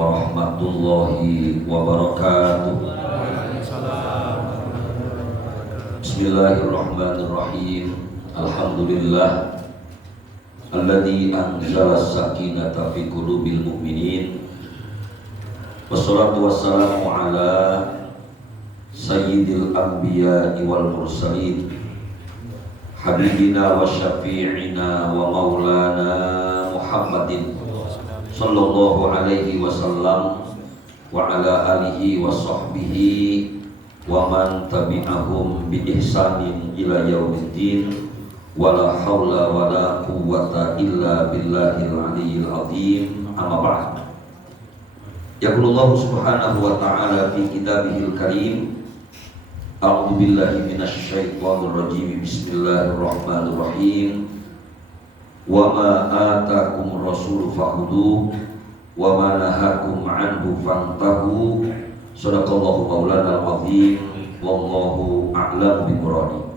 warahmatullahi wabarakatuh. Bismillahirrahmanirrahim. Alhamdulillah alladzi anzala as-sakinata fi qulubil mu'minin. Wassalatu wassalamu ala sayyidil anbiya'i wal mursalin, habibina wa syafi'ina wa maulana Muhammadin sallallahu alaihi wasallam wa ala alihi wa sahbihi wa man tabi'ahum bi ihsanin ila yaumiddin. Wala haula wala quwwata illa billahil aliyyil azim. Amma ba'd. Yaqulullahu subhanahu wa ta'ala fi kitabihil karim, a'udzu billahi minasy syaithanir rajim. Bismillahirrahmanirrahim. Wa ma atakumur rasulu fakhudhuhu wa ma nahakum anhu fantahu. Shadaqallahu maulana al-azim. Wallahu a'lam bimuradi.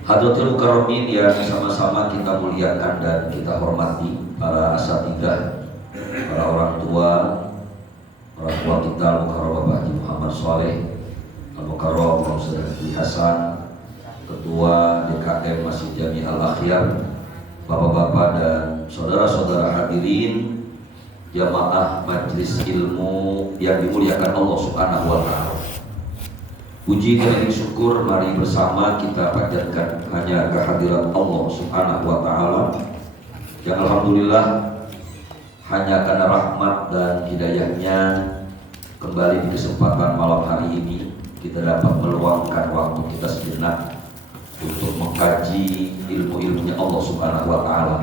Hadratul Karamin yang sama-sama kita muliakan dan kita hormati, para asatidzah, para orang tua kita, Al-Mukarram Bapak Haji Muhammad Saleh, Al-Mukarram Bapak Ustadz Hasan, Ketua DKM Masjid Jami Al-Akhyar, Bapak-bapak dan saudara-saudara hadirin jamaah majelis ilmu yang dimuliakan Allah Subhanahu wa Ta'ala. Puji dan syukur mari bersama kita panjatkan hanya kehadirat Allah Subhanahu wa Ta'ala yang alhamdulillah hanya karena rahmat dan hidayahnya kembali di kesempatan malam hari ini kita dapat meluangkan waktu kita sejenak untuk mengkaji ilmu-ilmunya Allah Subhanahu wa Ta'ala.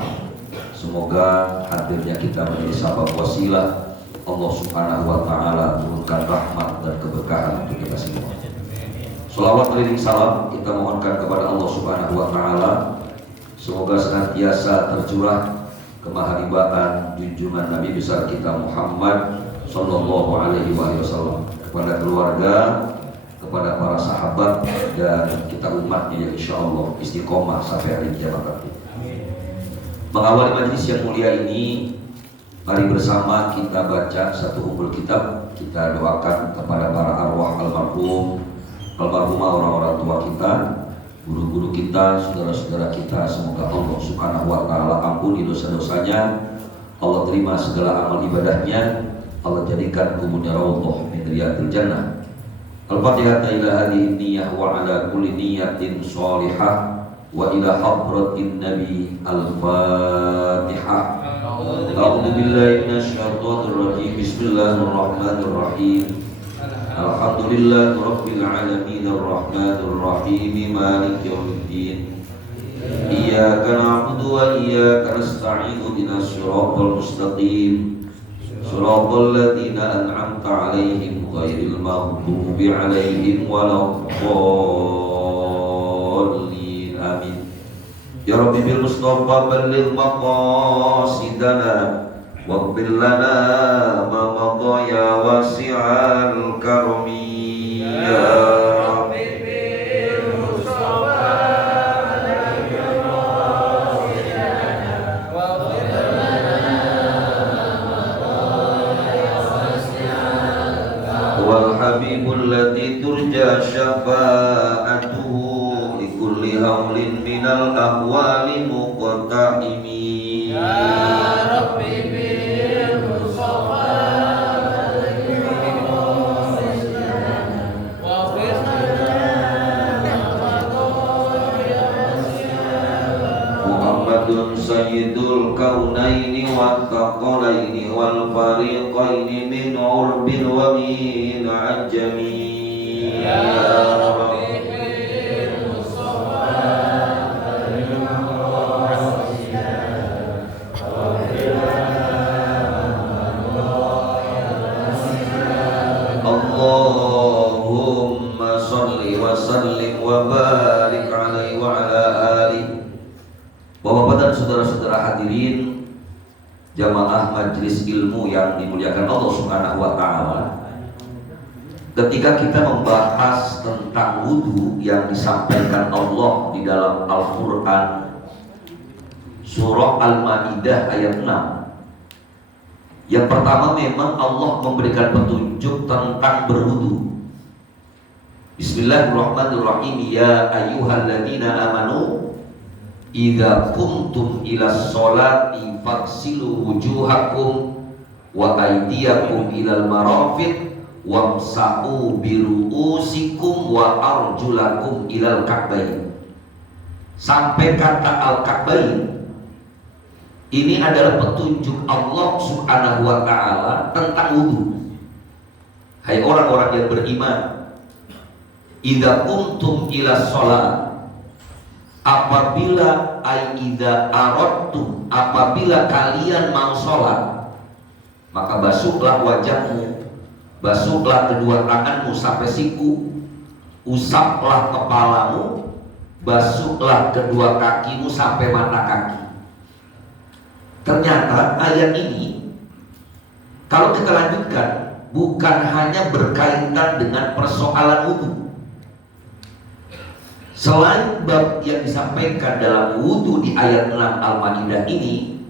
Semoga hadirnya kita menjadi sabab wasilah Allah Subhanahu wa Ta'ala turunkan rahmat dan keberkahan untuk kita semua. Salawat keliling salam kita mohonkan kepada Allah Subhanahu wa Ta'ala, semoga senantiasa tercurah kemaharibaan junjungan Nabi besar kita Muhammad sallallahu alaihi wasallam kepada keluarga, kepada para sahabat dan kita umatnya yang insyaallah istiqomah sampai hari kiamat nanti. Mengawali majelis yang mulia ini, mari bersama kita baca satu ummul kitab. Kita doakan kepada para arwah almarhumah, orang-orang tua kita, guru-guru kita, saudara-saudara kita. Semoga Allah Subhanahu wa Ta'ala ampuni dosa-dosanya, Allah terima segala amal ibadahnya, Allah jadikan kuburnya raudhah min riyadil jannah. Al-Fatihah ila hadhihi niyyah wa ala kulli niyyatin shalihah wa ila hadratin nabi. Al-Fatihah. A'udzu billahi minasy syaithanir rajim. Bismillahirrahmanirrahim. Alhamdulillahi rabbil alamin arrahmanir rahim maliki yaumiddin. Iyyaka na'budu wa iyyaka nasta'in ihdinas siratal mustaqim siratal ladzina an'amta 'alaihim ghairil maghdubi 'alaihim waladdallin. Amin. Ya Rabbi bil Mustafa balligh maqasidana waghfir lana ma madha ya wasi'al karami. Ya Rabbi bil Mustafa balligh maqasidana waghfir lana ma madha ya wasi'al karami. Wal habibul ladzi turja syafa'atuhu li kulli haulin minal ahwali muqta'imi. Ya Rabbi sayyidul kaunaini wat taqalaini wal fariqaini min urbin wa min ajami. Ya Rabbi bil Mustafa balligh maqasidana waghfir lana Allahumma shalli wa sallim wa barik alaihi wa ala alihi. Bapak-bapak dan saudara-saudara hadirin jamaah majelis ilmu yang dimuliakan Allah Subhanahu wa Ta'ala, ketika kita membahas tentang wudhu yang disampaikan Allah di dalam Al-Quran surah Al-Ma'idah ayat 6, Yang pertama, memang Allah memberikan petunjuk tentang berwudu. Bismillahirrahmanirrahim. Ya ayyuhalladzina amanu idza qumtum ila sholati faghsilu wujuhakum wa aydiyakum ilal marafiq wamsahu biru'usikum wa arjulakum ilal ka'bayn. Sampai kata al-ka'bayn ini adalah petunjuk Allah Subhanahu wa ta'ala tentang wudu. Hai orang-orang yang beriman, idza qumtum ila shalah, apabila idza aradtum, apabila kalian mau sholat, maka basuhlah wajahmu, basuhlah kedua tanganmu sampai siku, usaplah kepalamu, basuhlah kedua kakimu sampai mata kaki. Ternyata ayat ini kalau kita lanjutkan bukan hanya berkaitan dengan persoalan wudu. Selain bab yang disampaikan dalam wudu di ayat 6 Al-Maidah ini,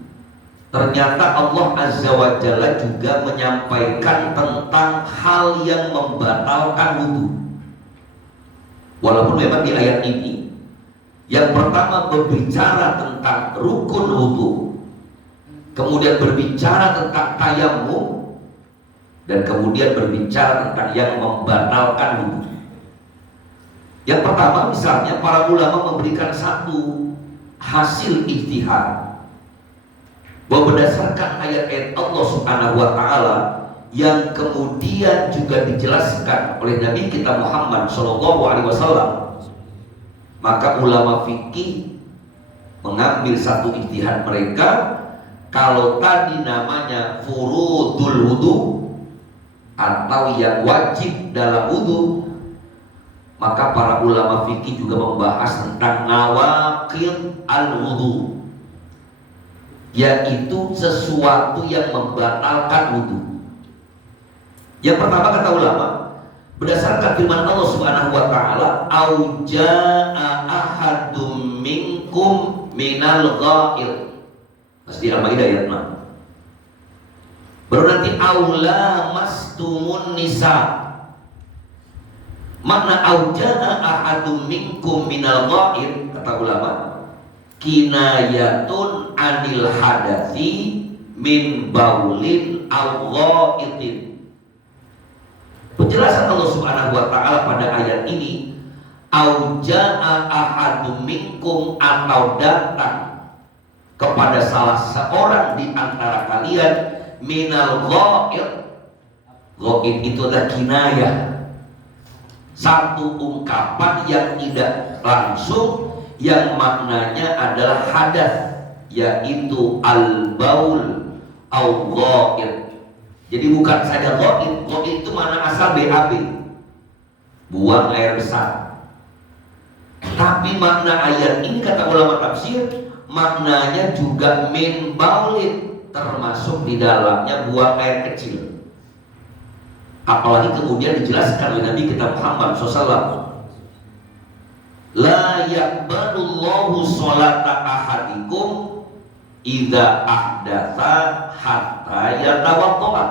ternyata Allah Azza wa Jalla juga menyampaikan tentang hal yang membatalkan wudu. Walaupun memang di ayat ini yang pertama berbicara tentang rukun wudu, kemudian berbicara tentang tayammum, dan kemudian berbicara tentang yang membatalkan wudu. Yang pertama, misalnya para ulama memberikan satu hasil ijtihad bahwa berdasarkan ayat-ayat Allah Subhanahu wa ta'ala yang kemudian juga dijelaskan oleh Nabi kita Muhammad SAW, maka ulama fikih mengambil satu ijtihad mereka. Kalau tadi namanya furudul wudu atau yang wajib dalam wudu, maka para ulama fikih juga membahas tentang nawaqid al-wudu, yaitu sesuatu yang membatalkan wudu. Yang pertama kata ulama, berdasarkan firman Allah Subhanahu wa ta'ala, au jaa ahadum minkum minal ghaid, di Al-Maidah ayat 6. Baru nanti aula mastumun nisa. Makna aujana ahadum minkum minal ghaid, kata ulama, kinayatun anil hadathi min baulin aw ghaidin. Penjelasan Allah Subhanahu wa ta'ala pada ayat ini, aujana ahadum minkum, atau datang kepada salah seorang di antara kalian minal ghaid. Ghaid itu adalah kinayah, satu ungkapan yang tidak langsung yang maknanya adalah hadas, yaitu al-baul au ghaid. Jadi bukan saja ghaid, ghaid itu mana asal BAB, buang air besar. Tapi makna ayat ini kata ulama tafsir, maknanya juga min baulin, termasuk di dalamnya buang air kecil. Apalagi kemudian dijelaskan oleh Nabi kita Muhammad SAW, la yaqbalullahu sholata ahadikum idza ahdatsa hatta yatawadda.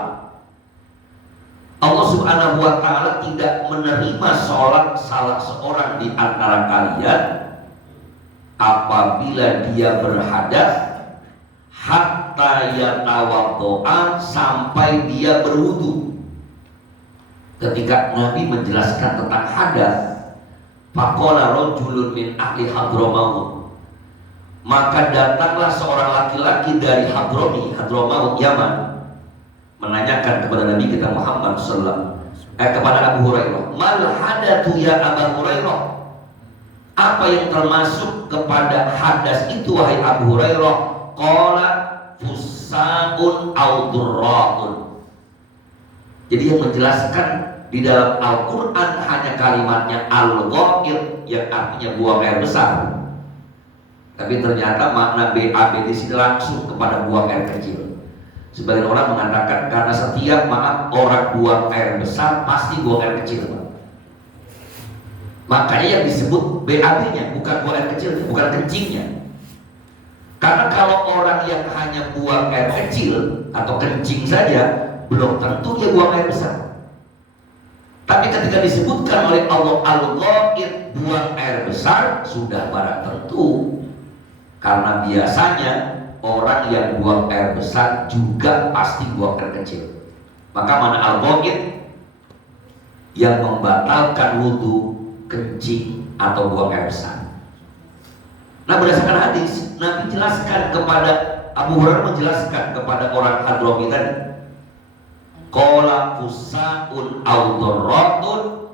Allah Subhanahu wa ta'ala tidak menerima sholat salah seorang di antara kalian apabila dia berhadas hatta yatawaddoa, sampai dia berwudu. Ketika Nabi menjelaskan tentang hadas, faqala rajulun min ahli Hadramaut, maka datanglah seorang laki-laki dari Hadramaut Yaman, menanyakan kepada Nabi kita Muhammad sallallahu kepada Abu Hurairah, mal hadatsu ya Abu Hurairah, apa yang termasuk kepada hadas itu wahai Abu Hurairah? Qala fusaun au durraun. Jadi yang menjelaskan di dalam Al-Quran hanya kalimatnya al-ghaid, yang artinya buang air besar. Tapi ternyata makna BAB di sini langsung kepada buang air kecil. Sebagian orang mengatakan karena setiap orang buang air besar pasti buang air kecil. Makanya yang disebut BAB-nya bukan buang air kecil, bukan kencingnya. Karena kalau orang yang hanya buang air kecil atau kencing saja, belum tentu dia buang air besar. Tapi ketika disebutkan oleh Allah al-ghaid, buang air besar, sudah barang tentu. Karena biasanya orang yang buang air besar juga pasti buang air kecil. Maka mana al-ghaid yang membatalkan wudhu, kencing atau buang air besar. Nah, berdasarkan hadis, Nabi jelaskan kepada Abu Hurairah, menjelaskan kepada orang Hadrami tadi, qala fusaun audorotun,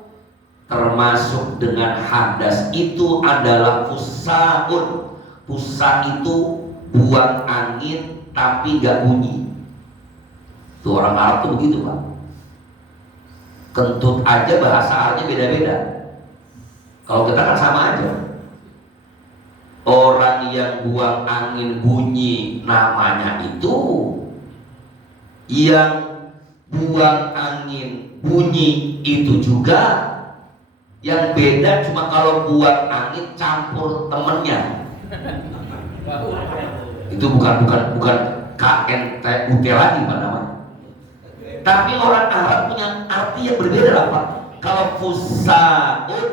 termasuk dengan hadas itu adalah fusaun. Fusa itu buang angin tapi gak bunyi. Tuh orang Arab tuh begitu, Pak. Kentut aja bahasa Arabnya beda-beda. Kalau kita kan sama aja. Orang yang buang angin bunyi namanya itu, yang buang angin bunyi itu juga. Yang beda cuma kalau buang angin campur temennya. Itu bukan KNTUT lagi Pak namanya. Tapi orang Arab punya arti yang berbeda lah Pak. Kalau fusaun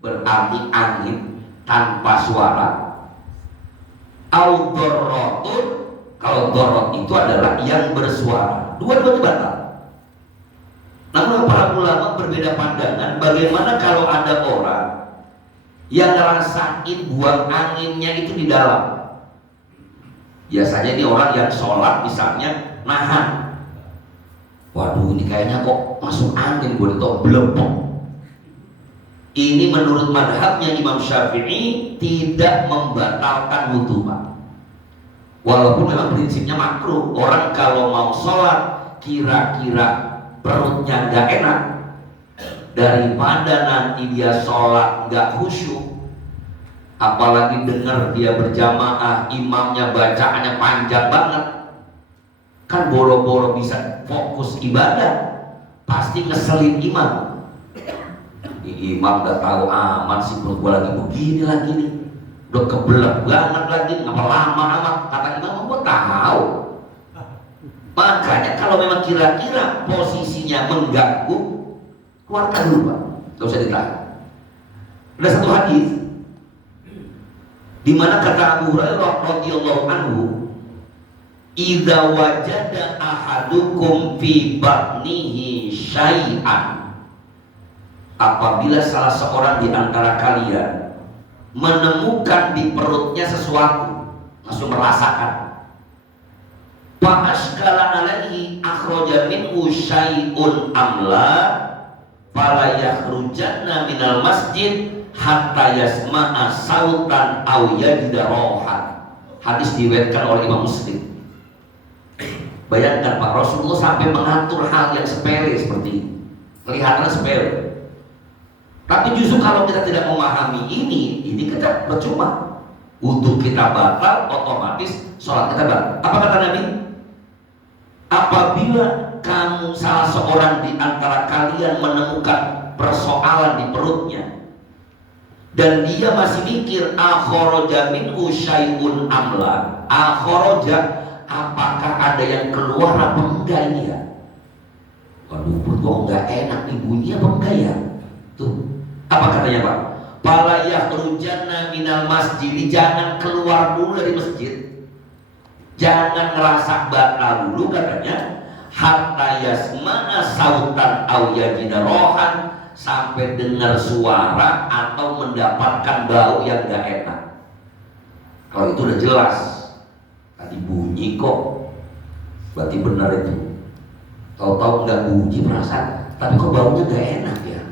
berarti angin tanpa suara. Audorotun, kalau dorot itu adalah yang bersuara. Dua-duanya batal. Namun para ulama berbeda pandangan. Bagaimana kalau ada orang yang ngerasain buang anginnya itu di dalam? Biasanya ini orang yang sholat misalnya nahan. Waduh, ini kayaknya kok masuk angin, gue tau belepok. Ini menurut madhabnya Imam Syafi'i tidak membatalkan wudhu, Pak. Walaupun memang prinsipnya makruh. Orang kalau mau sholat kira-kira perutnya nggak enak, daripada nanti dia sholat nggak khusyuk, apalagi dengar dia berjamaah imamnya bacaannya panjang banget, kan boro-boro bisa fokus ibadah, pasti ngeselin imam. Imam gak tahu amat sih, perut gua lagi begini lagi nih, udah kebelet banget lagi, ngapa lama amat, kata imam gua tahu. Makanya kalau memang kira-kira posisinya mengganggu, keluarkan dulu Pak, gak usah ditahan. Ada satu hadis di mana kata Abu Hurairah radhiyallahu anhu, idza wajada ahadukum fi batnihi syai'an, apabila salah seorang di antara kalian menemukan di perutnya sesuatu, langsung merasakan, fa ashkala alaihi akhraja minhu syai'un amla fala yakhrujanna minal masjid hatta yasma'a sautan aw yajida rohan. Hadis diriwayatkan oleh Imam Muslim. Bayangkan Pak, Rasulullah sampai mengatur hal yang sepele seperti ini. Kelihatannya sepele, tapi justru kalau kita tidak memahami ini kita percuma. Wudhu kita batal, otomatis sholat kita batal. Apa kata Nabi? Apabila kamu salah seorang di antara kalian menemukan persoalan di perutnya dan dia masih mikir akhraja minhu syai'un amla, akhraja, apakah ada yang keluar apa enggak ini ya? Waduh, perut gua enggak enak nih, bunyi apa enggak ya? Tuh, apa katanya Pak? Fala yakhrujanna minal masjid, jangan keluar dulu dari masjid, jangan ngerasa batal dulu katanya, hatta yasma'a sautan aw yajida rohan, sampai dengar suara atau mendapatkan bau yang gak enak. Kalau itu udah jelas, tadi bunyi kok, berarti benar itu. Tahu-tahu nggak bunyi perasaan, tapi kok baunya gak enak ya,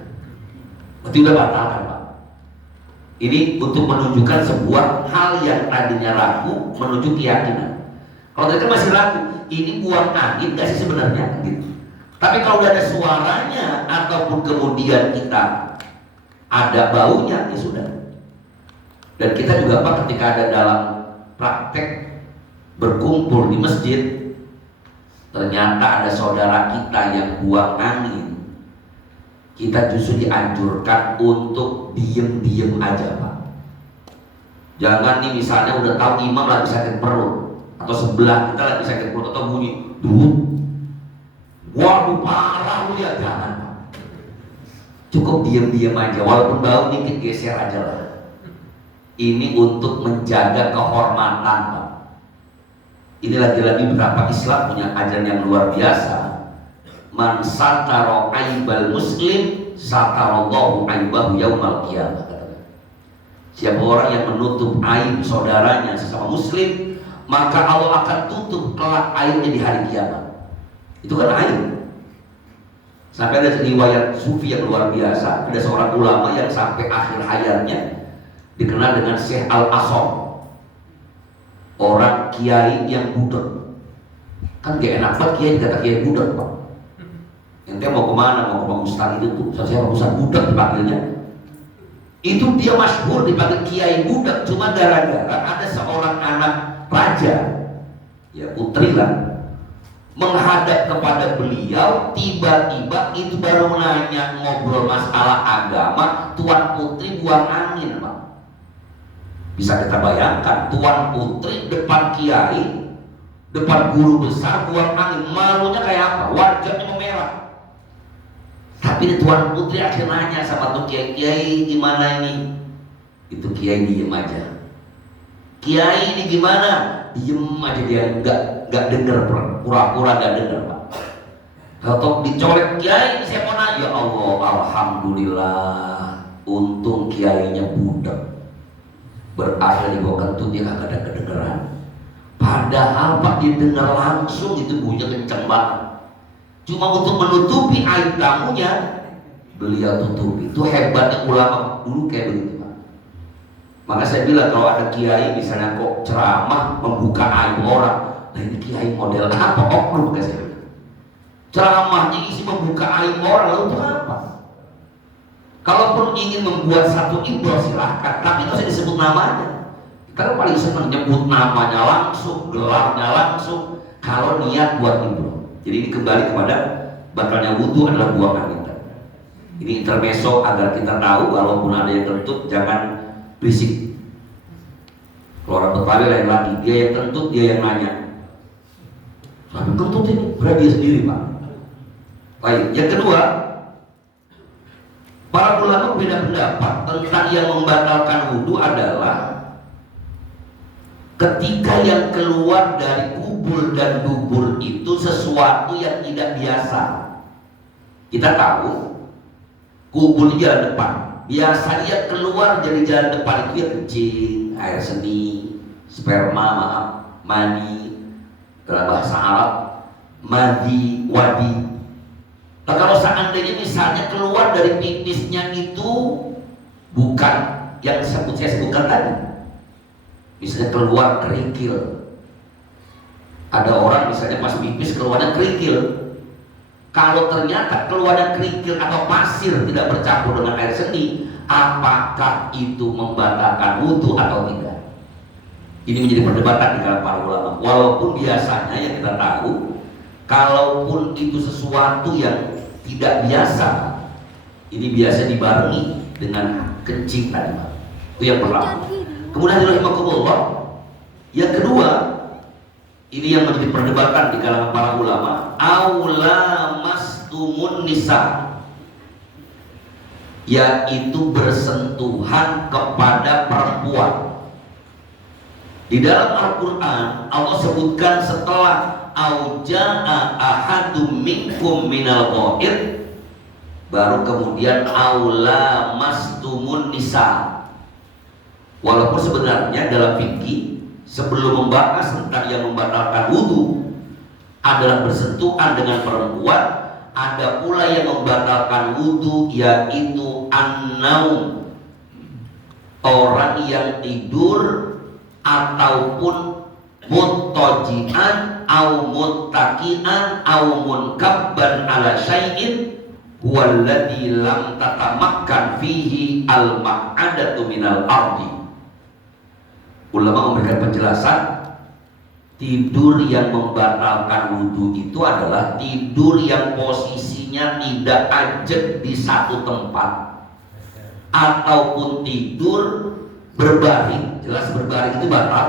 berarti udah batalkan Pak. Ini untuk menunjukkan sebuah hal yang tadinya ragu menuju keyakinan. Kalau tadi masih ragu, ini buang angin gak sih sebenarnya gitu. Tapi kalau udah ada suaranya ataupun kemudian kita ada baunya, ya sudah. Dan kita juga Pak, ketika ada dalam praktek berkumpul di masjid, ternyata ada saudara kita yang buang angin, kita justru dianjurkan untuk diem-diem aja Pak. Jangan nih misalnya udah tahu imam lagi sakit perut atau sebelah kita lagi sakit perut atau bunyi duh, waduh parah lu ya, jangan. Cukup diam-diam aja, walaupun bau dikit geser aja lah. Ini untuk menjaga kehormatan, Pak. Ini lagi-lagi betapa Islam punya ajaran yang luar biasa. Man satara aibal muslim satarallahu aibahu yaumal qiyamah. Siapa orang yang menutup aib saudaranya sesama muslim, maka Allah akan tutup kelak aibnya di hari kiamat. Itu kan aib. Sampai ada riwayat sufi yang luar biasa, ada seorang ulama yang sampai akhir hayatnya dikenal dengan Syekh Al-Asom, orang kiai yang budek. Kan gak enak banget kiai kata kiai budek, Pak. Ente mau kemana? Mau ke Pak Ustaz itu tuh, saya Pak Ustaz budek dipanggilnya. Itu dia masyhur dipanggil kiai budek cuma gara-gara ada seorang anak raja, ya putri lah, menghadap kepada beliau, tiba-tiba itu baru nanya ngobrol masalah agama, tuan putri buang angin, Pak. Bisa kita bayangkan, tuan putri depan kiai, depan guru besar buang angin, malunya kayak apa? Wajahnya memerah. Tapi tuan putri akhirnya nanya sama tuh kiai gimana ini? Itu kiai diem aja. Kiai ini gimana? Diem aja, dia nggak denger, pura-pura nggak denger, Pak. Kalau dicolek kiai, saya mau nanya, ya Allah, alhamdulillah, untung kiainya budak. Berakhir dibawa kentut dia kagak ada kedengeran. Padahal Pak didengar langsung itu bunyinya kenceng banget. Cuma untuk menutupi aib tamunya, beliau tutupi. Itu hebatnya ulama dulu kayak begitu, Pak. Maka saya bilang kalau ada kiai misalnya kok ceramah membuka aib orang, nah ini kiai model apa? Oknum, maka saya bilang. Ceramahnya isi membuka aib orang, lalu untuk apa? Kalaupun ingin membuat satu ibrah silahkan, tapi itu saya disebut namanya. Kita paling senang nyebut namanya langsung, gelarnya langsung. Kalau niat buat ibrah. Jadi ini kembali kepada batalnya wudhu adalah buang angin. Ini intermezzo agar kita tahu walaupun ada yang kentut jangan berisik. Kalau orang Betawi lain lagi, dia yang kentut, dia yang nanya. Sampai kentut ini berarti dia sendiri, Pak. Baik, yang kedua, para ulama berbeda pendapat tentang yang membatalkan wudhu adalah ketika yang keluar dari kubur dan dubur itu sesuatu yang tidak biasa. Kita tahu kubur di jalan depan, biasanya keluar dari jalan depan itu ya kencing, air seni, sperma, maaf, mani, dalam bahasa Arab, madi, wadi. Nah, kalau seandainya misalnya keluar dari pipisnya itu bukan yang saya sebutkan tadi, misalnya keluar kerikil. Ada orang misalnya pas pipis keluarnya kerikil. Kalau ternyata keluarnya kerikil atau pasir tidak bercampur dengan air seni, apakah itu membatalkan wudhu atau tidak? Ini menjadi perdebatan di kalangan para ulama. Walaupun biasanya yang kita tahu, kalaupun itu sesuatu yang tidak biasa, ini biasa dibarengi dengan kencing tadi. Itu yang pertama. Kemudian rahimahullah, yang kedua, ini yang menjadi perdebatan di kalangan para ulama, aula mastumun nisa, yaitu bersentuhan kepada perempuan. Di dalam Al-Quran Allah sebutkan setelah auja'a ahadum minkum minal ghaid, baru kemudian aula mastumun nisa. Walaupun sebenarnya dalam fikih sebelum membahas tentang yang membatalkan wudhu adalah bersentuhan dengan perempuan, ada pula yang membatalkan wudhu yaitu an-naum, orang yang tidur ataupun muttaji'an au muttaqi'an au munkabban ala syai'in huwallazi lam tatamakkan fihi al-maq'adatu minal ardi. Ulama memberikan penjelasan, tidur yang membatalkan wudhu itu adalah tidur yang posisinya tidak ajeg di satu tempat, ataupun tidur berbaring, jelas berbaring itu batal.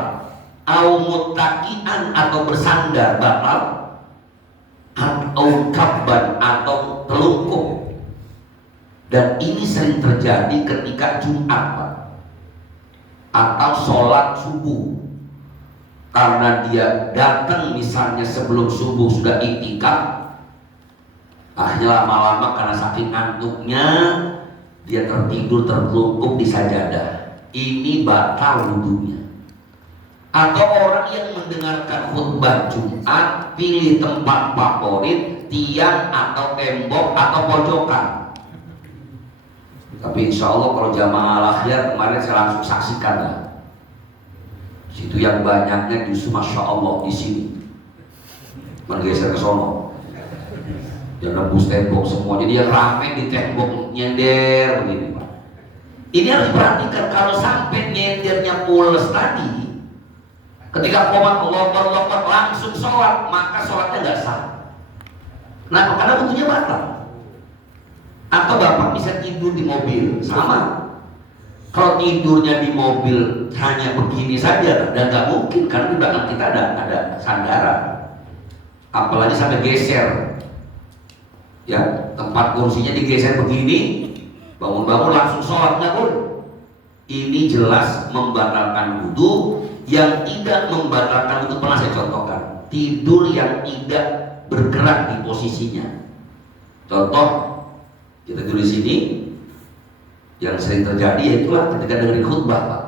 Au muttaqian atau bersandar batal. Au kabban atau telungkup. Dan ini sering terjadi ketika Jumat, Pak, atau sholat subuh. Karena dia datang misalnya sebelum subuh sudah iktikaf, akhirnya lama-lama karena saking ngantuknya dia tertidur tertelungkup di sajadah. Ini batal wudunya. Atau orang yang mendengarkan khutbah Jumat pilih tempat favorit, tiang atau tembok atau pojokan. Tapi insya Allah kalau jamaah al-akhyar kemarin saya langsung saksikan lah. Situ yang banyaknya justru masya Allah di sini. Bergeser ke sono. Yang nembus tembok semua. Jadi yang rame di tembok nyender begini, Pak. Ini harus perhatikan kalau sampai nyendernya pules tadi. Ketika qomat Allahu Akbar langsung sholat, maka sholatnya nggak sah. Kenapa? Karena wudunya batal. Atau bapak bisa tidur di mobil, sama. Kalau tidurnya di mobil hanya begini saja, dan nggak mungkin karena di belakang kita ada sandaran, apalagi sampai geser, ya tempat kursinya digeser begini, bangun-bangun langsung sholatnya pun. Ini jelas membatalkan wudu. Yang tidak membatalkan wudu pernah saya contohkan, tidur yang tidak bergerak di posisinya. Contoh, kita tidur di sini, yang sering terjadi yaitulah ketika dengerin khutbah, Pak.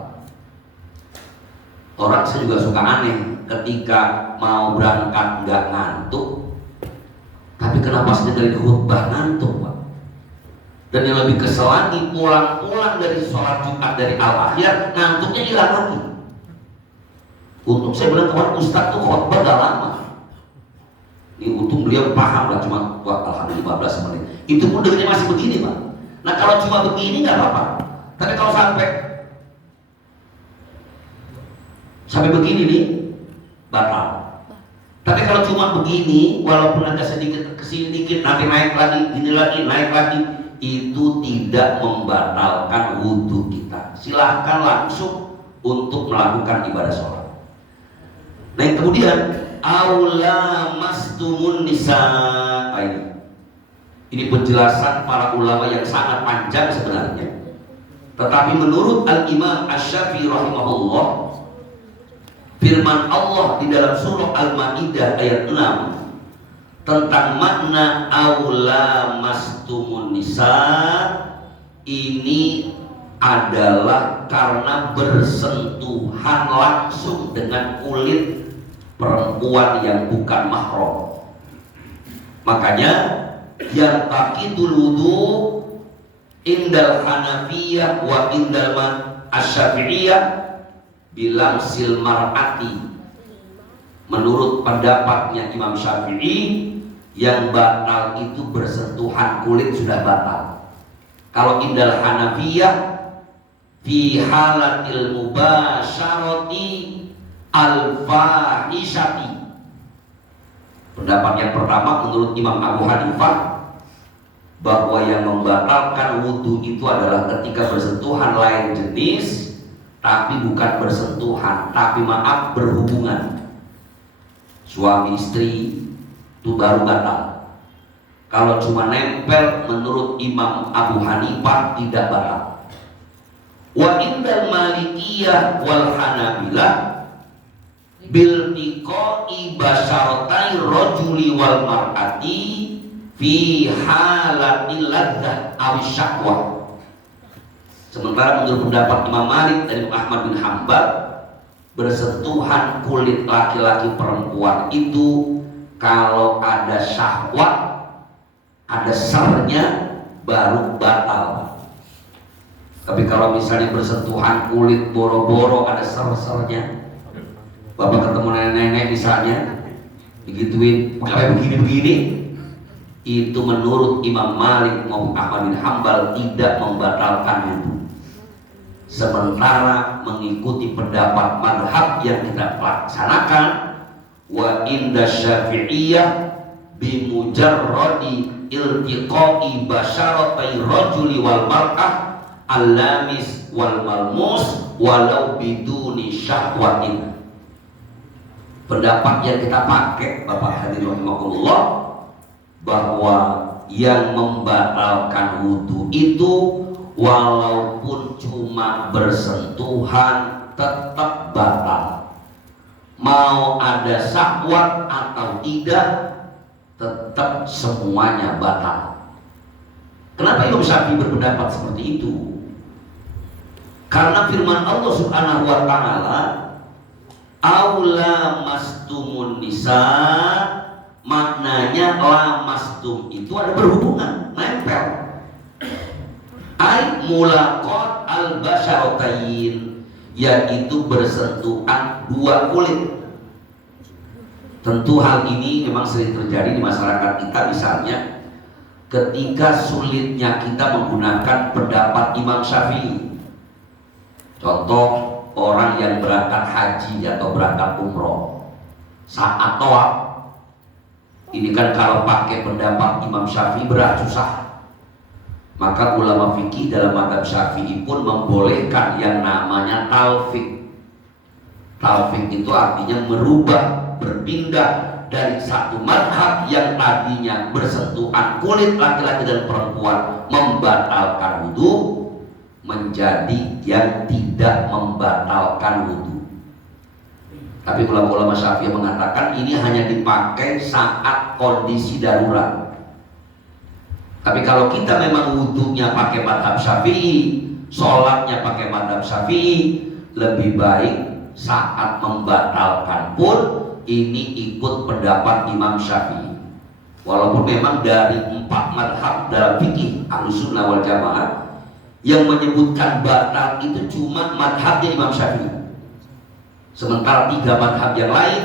Orang saya juga suka aneh ketika mau berangkat nggak ngantuk, tapi kenapa saya dengerin khutbah ngantuk, Pak? Dan yang lebih kesel lagi, pulang dari sholat Jumat dari al-akhyar ngantuknya hilang lagi. Untung saya bilang kemarin Ustadz tuh khutbah gak lama. Ini untung beliau paham lah, cuma alhamdulillah 15 menit. Itu pun dengannya masih begini, Pak. Nah kalau cuma begini nggak apa-apa. Tapi kalau sampai begini nih, batal. Tapi kalau cuma begini, walaupun agak sedikit kesini dikit, nanti naik lagi, gini lagi, naik lagi, itu tidak membatalkan wudhu kita. Silahkan langsung untuk melakukan ibadah sholat. Nah yang kemudian, aula mastumun nisa. Ini penjelasan para ulama yang sangat panjang sebenarnya. Tetapi menurut Al-Imam Asy-Syafi'i rahimahullah, firman Allah di dalam surah Al-Maidah ayat 6 tentang makna aula mastumun nisa ini adalah karena bersentuhan langsung dengan kulit perempuan yang bukan mahram. Makanya yang taqidul wudu indal Hanafiyah wa indal Asy-Syafi'iyah bilang sil mar'ati. Menurut pendapatnya Imam Syafi'i, yang batal itu bersentuhan kulit sudah batal. Kalau indal Hanafiyah fi halatil mubasyarati al-fahishati. Pendapat yang pertama menurut Imam Abu Hanifah, bahwa yang membatalkan wudhu itu adalah ketika bersentuhan lain jenis, tapi bukan bersentuhan, tapi maaf berhubungan suami istri, itu baru batal. Kalau cuma nempel menurut Imam Abu Hanifah tidak batal. Wa indal Malikiyah wal Hanabilah bil tiqai basyaratai rajuli wal mar'ati fi halatil ladzah aw syahwah. Sementara menurut pendapat Imam Malik dan Imam Ahmad bin Hanbal, bersentuhan kulit laki-laki perempuan itu kalau ada syahwat, ada sernya, baru batal. Tapi kalau misalnya bersentuhan kulit boro-boro ada ser-sernya, bapak ketemu nenek-nenek misalnya digituin pakai begini-begini, itu menurut Imam Malik maupun Ahmad bin Hanbal tidak membatalkan wudhu. Sementara mengikuti pendapat madhab yang kita laksanakan, wa inda Syafi'iyah bimujarradi iltiqai basyaratai rajuli wal mar'ah al-lamis wal malmus walau biduni syahwatin. Pendapat yang kita pakai Bapak hadirin rahimakumullah, bahwa yang membatalkan wudhu itu walaupun cuma bersentuhan tetap batal. Mau ada syahwat atau tidak, tetap semuanya batal. Kenapa Imam Syafi'i berpendapat seperti itu? Karena firman Allah Subhanahu wa taala, aula mastumun nisa, maknanya lamastum itu ada berhubungan, nempel. Ai mulaqat al basyaratain, yaitu bersentuhan dua kulit. Tentu hal ini memang sering terjadi di masyarakat kita, misalnya ketika sulitnya kita menggunakan pendapat Imam Syafi'i. Contoh, orang yang berangkat haji atau berangkat umroh saat tawaf, ini kan kalau pakai pendapat Imam Syafi'i berat susah. Maka ulama fikih dalam mazhab Syafi'i pun membolehkan yang namanya talfik. Talfik itu artinya merubah, berpindah dari satu mazhab yang tadinya bersentuhan kulit laki-laki dan perempuan membatalkan wudhu, menjadi yang tidak membatalkan wudhu. Tapi ulama-ulama Syafi'i mengatakan ini hanya dipakai saat kondisi darurat. Tapi kalau kita memang wudhunya pakai mazhab Syafi'i, sholatnya pakai mazhab Syafi'i, lebih baik saat membatalkan pun ini ikut pendapat Imam Syafi'i. Walaupun memang dari 4 mazhab dalam fikih Ahlussunnah wal Jamaah yang menyebutkan batal itu cuma mazhabnya Imam Syafi'i. Sementara 3 mazhab yang lain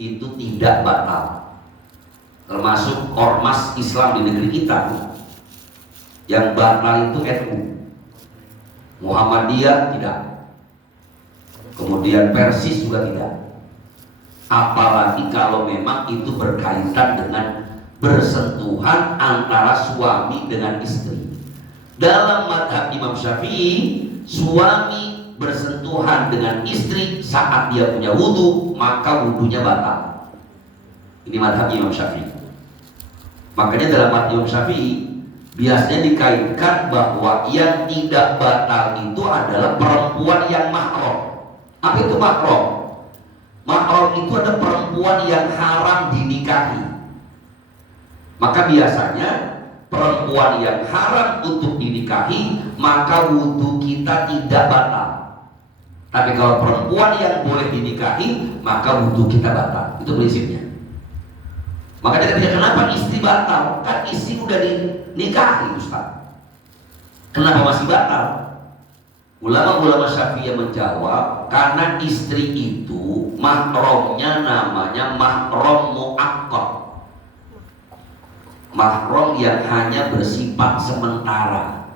itu tidak batal. Termasuk ormas Islam di negeri kita. Yang batal itu NU, Muhammadiyah tidak, kemudian Persis juga tidak. Apalagi kalau memang itu berkaitan dengan bersentuhan antara suami dengan istri. Dalam mazhab Imam Syafi'i, suami bersentuhan dengan istri saat dia punya wudhu, maka wudhunya batal. Ini mazhab Imam Syafi'i. Makanya dalam mazhab Imam Syafi'i biasanya dikaitkan bahwa yang tidak batal itu adalah perempuan yang mahram. Apa itu mahram? Mahram itu ada perempuan yang haram dinikahi. Maka biasanya perempuan yang haram untuk dinikahi, maka wudhu kita tidak batal. Tapi kalau perempuan yang boleh dinikahi, maka wudhu kita batal. Itu prinsipnya. Makanya ketika kenapa istri batal? Kan istri udah dinikahi, Ustaz. Kenapa masih batal? Ulama-ulama Syafi'i menjawab, karena istri itu mahramnya namanya mahram muakkad. Mahram yang hanya bersifat sementara.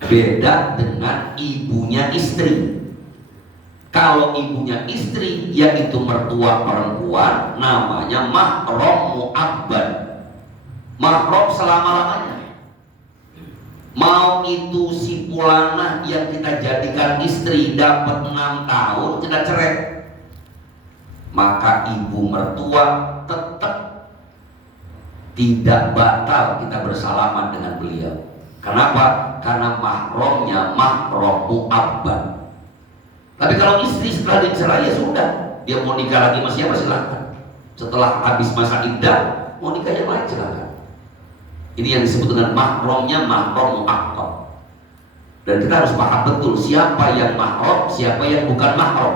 Beda dengan ibunya istri. Kalau ibunya istri, yaitu mertua perempuan, namanya mahram mu'abbad, mahram selama-lamanya. Mau itu si fulanah yang kita jadikan istri dapat 6 tahun kita cerai, maka ibu mertua tetap tidak batal kita bersalaman dengan beliau. Kenapa? Karena mahramnya mahram mu'abbad. Tapi kalau istri setelah dicerai ya sudah, dia mau nikah lagi sama siapa silakan. Setelah habis masa iddah mau nikah yang lain silakan. Ini yang disebut dengan mahramnya mahram muakkad. Dan kita harus paham betul siapa yang mahram, siapa yang bukan mahram.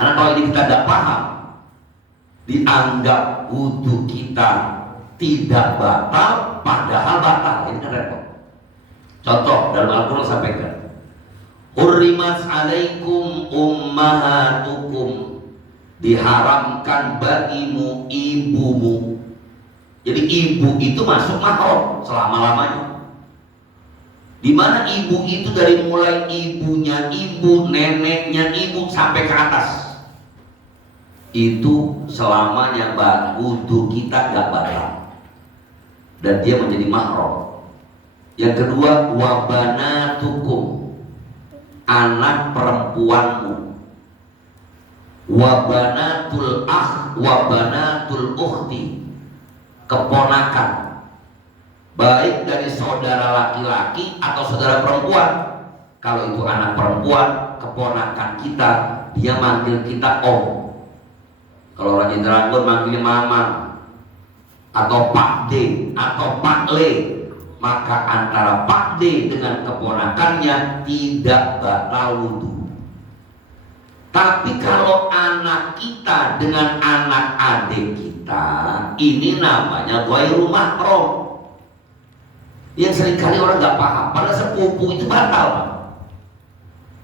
Karena kalau ini kita tidak paham, dianggap wudhu kita tidak batal, padahal batal. Ini kan repot. Contoh dalam Al-Quran sampaikan, hurrimat alaikum ummahatukum, diharamkan bagimu ibumu. Jadi ibu itu masuk mahram selama-lamanya. Di mana ibu itu dari mulai ibunya ibu, neneknya ibu sampai ke atas. Itu selamanya wudhu kita gak batal. Dan dia menjadi mahram. Yang kedua, wabanatukum, anak perempuanmu. Wabanatul akh, wabanatul ukhti, keponakan, baik dari saudara laki-laki atau saudara perempuan. Kalau itu anak perempuan, keponakan kita, dia manggil kita om. Kalau orang Indranggun manggilnya mama atau Pak D atau Pak Le, maka antara Pak D dengan keponakannya tidak batal wudhu. Tapi kalau anak kita dengan anak adik kita, ini namanya ghairu mahram. Yang seringkali orang nggak paham, pada sepupu itu batal.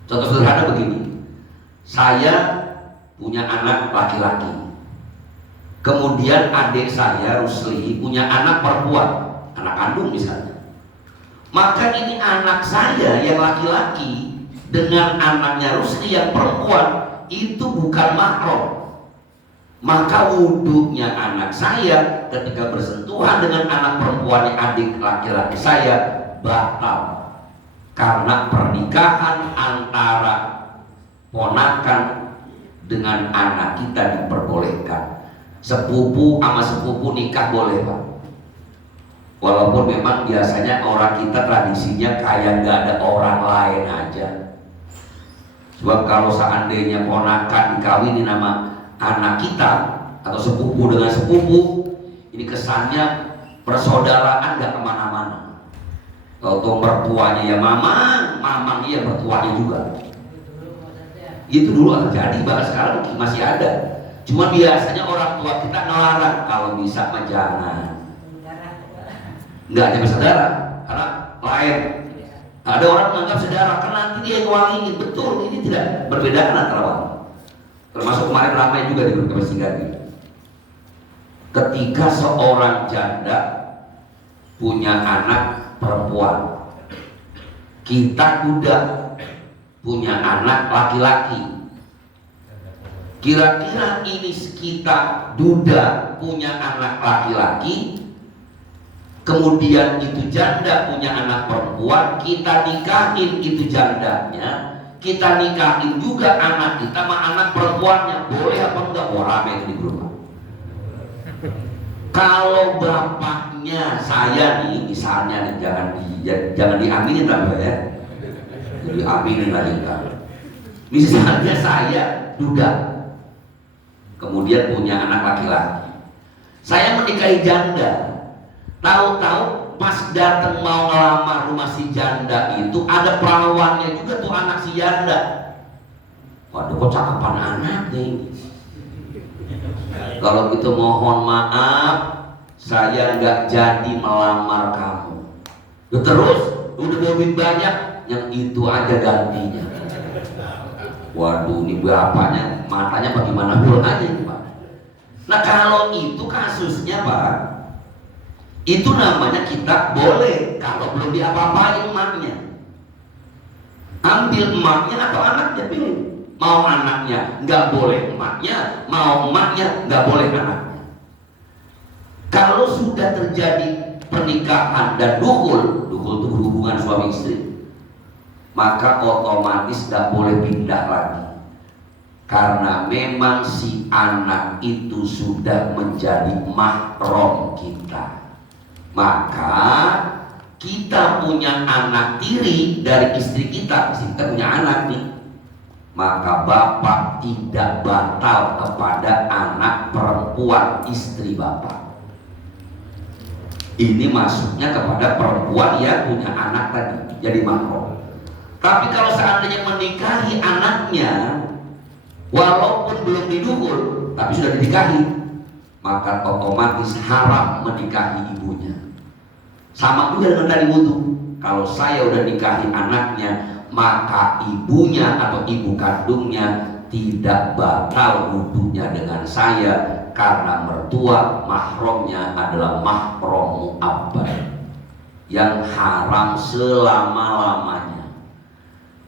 Contoh sederhana begini, saya punya anak laki-laki, kemudian adik saya Rusli punya anak perempuan, anak kandung misalnya. Maka ini anak saya yang laki-laki dengan anaknya Rusli yang perempuan itu bukan mahram. Maka wudhunya anak saya ketika bersentuhan dengan anak perempuannya adik laki-laki saya batal. Karena pernikahan antara ponakan dengan anak kita diperbolehkan. Sepupu sama sepupu nikah boleh, Pak. Walaupun memang biasanya orang kita tradisinya kayak nggak ada orang lain aja. Sebab kalau seandainya ponakan dikawinin sama anak kita atau sepupu dengan sepupu, ini kesannya persaudaraan nggak kemana-mana. Kalau mertuanya ya mamang, mamang iya mertuanya juga. Itu dulu terjadi, bahkan sekarang masih ada. Cuma biasanya orang tua kita ngelarang, kalau bisa mah jangan. Nggak hanya bersaudara, karena lain. Ada orang menganggap saudara, karena nanti dia yang wangi. Betul, ini tidak berbeda antara wangi. Termasuk kemarin ramai juga di grup Singgati. Ketika seorang janda punya anak perempuan, kita udah punya anak laki-laki. Kira-kira ini kita duda punya anak laki-laki, kemudian itu janda punya anak perempuan, kita nikahin itu jandanya, kita nikahin juga anak kita sama anak perempuannya, boleh apa enggak? Mau rame di grup. Kalau bapaknya saya nih, misalnya nih, jangan diaminin tapi ya, diaminin lagi kan. Misalnya saya duda, kemudian punya anak laki-laki, saya menikahi janda, tahu-tahu pas datang mau ngelamar rumah si janda itu ada perawannya juga tuh anak si janda. Waduh, kok cakapan anak nih. Kalau gitu mohon maaf, saya nggak jadi melamar kamu. Terus udah duit banyak, yang itu aja gantinya. Waduh, ini bapaknya matanya bagaimana pun aja nih, Pak. Nah kalau itu kasusnya, Pak, itu namanya kita boleh kalau belum diapa-apain emaknya. Ambil emaknya atau anaknya, pilih. Mau anaknya nggak boleh emaknya, mau emaknya nggak boleh anaknya. Kalau sudah terjadi pernikahan dan dukhul itu hubungan suami istri, maka otomatis nggak boleh pindah lagi. Karena memang si anak itu sudah menjadi mahram kita. Maka kita punya anak tiri dari istri kita, kita punya anak nih, maka bapak tidak batal kepada anak perempuan istri bapak. Ini masuknya kepada perempuan yang punya anak tadi, jadi mahram. Tapi kalau seandainya menikahi anaknya, walaupun belum didukhul, tapi sudah dinikahi, maka otomatis haram menikahi ibunya. Sama juga dengan tadi wudhu. Kalau saya udah nikahi anaknya, maka ibunya atau ibu kandungnya tidak batal wudhunya dengan saya, karena mertua mahramnya adalah mahram mu'abbad yang haram selama-lamanya.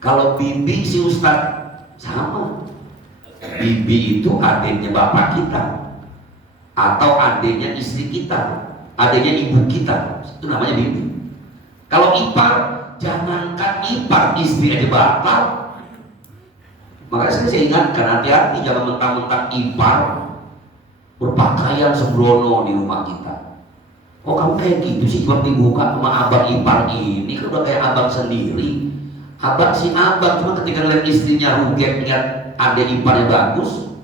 Kalau bibi si Ustadz sama, bibi itu adiknya bapak kita atau adiknya istri kita, adiknya ibu kita, itu namanya bibi. Kalau ipar, jangankan ipar, istri aja batal. Makanya saya ingatkan, hati-hati jangan mentang-mentang ipar berpakaian sembrono di rumah kita. Oh kamu kayak gitu sih, cuma dibuka sama abang ipar ini, kan udah kayak abang sendiri. Abang si abang, cuma ketika ngeliat istrinya ruget, lihat ada iparnya bagus,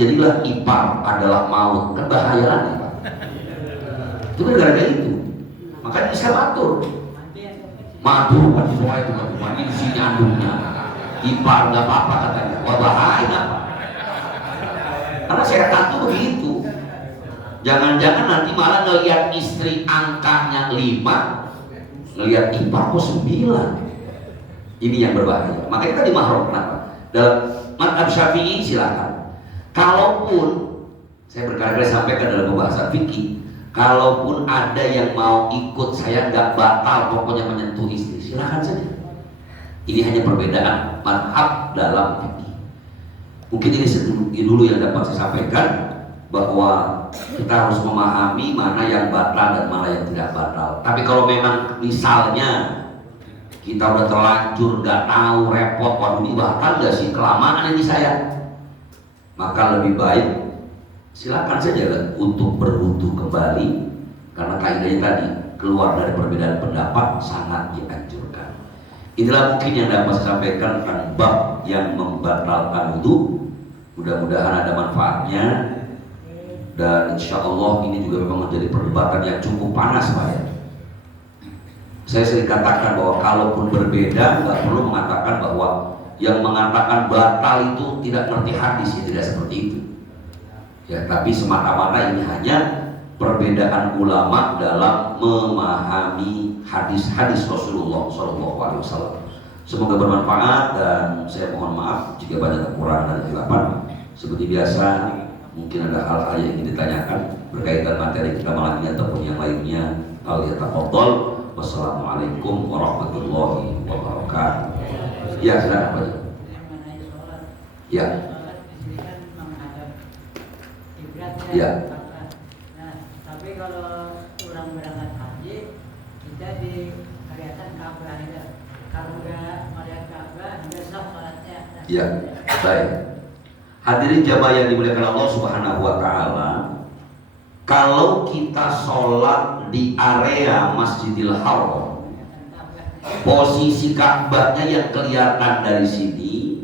jadilah ipar adalah maut. Kan bahaya nih Pak. Itu kan gara-gara itu. Makanya Islam atur mati semua itu, mati di sini andungnya. Ipar nggak apa-apa katanya. Wah bahaya apa? Karena syariat itu begitu. Jangan-jangan nanti malah ngelihat istri angkanya 5, ngelihat ipar kok 9. Ini yang berbahaya. Makanya tadi mahram kenapa? Dalam mazhab Syafi'i silakan. Kalaupun saya berkali-kali sampaikan dalam pembahasan fikih, kalaupun ada yang mau ikut saya nggak batal pokoknya menyentuh istri, silakan saja. Ini hanya perbedaan mazhab dalam fikih. Mungkin ini dulu yang dapat saya sampaikan, bahwa kita harus memahami mana yang batal dan mana yang tidak batal. Tapi kalau memang misalnya kita udah terlanjur nggak tahu, repot, waduh ini batal nggak sih, kelamaan ini saya, maka lebih baik silakan saja untuk berwudu kembali, karena kaidahnya tadi keluar dari perbedaan pendapat sangat dianjurkan. Inilah mungkin yang dapat saya sampaikan tentang bab yang membatalkan wudu. Mudah-mudahan ada manfaatnya, dan insya Allah ini juga memang menjadi perdebatan yang cukup panas Pak ya. Saya sering katakan bahwa kalaupun berbeda, nggak perlu mengatakan bahwa yang mengatakan batal itu tidak ngerti hadis, ya tidak seperti itu. Ya, tapi semata-mata ini hanya perbedaan ulama dalam memahami hadis-hadis Rasulullah SAW. Semoga bermanfaat, dan saya mohon maaf jika banyak kekurangan dan kesilapan. Seperti biasa, mungkin ada hal-hal yang ingin ditanyakan berkaitan materi kita malam ini ataupun yang lainnya. Al-Yataqaddal. Wassalamualaikum warahmatullahi wabarakatuh. Ya, silakan Pak. Ya. Ya. Nah, tapi kalau orang berangkat haji, kita kelihatan Ka'bah itu. Kalau nggak melihat Ka'bah, nggak sah sholatnya. Ya, baik. Hadirin jamaah yang dimuliakan Allah Subhanahu wa Ta'ala, kalau kita sholat di area Masjidil Haram, posisi Ka'bahnya yang kelihatan dari sini,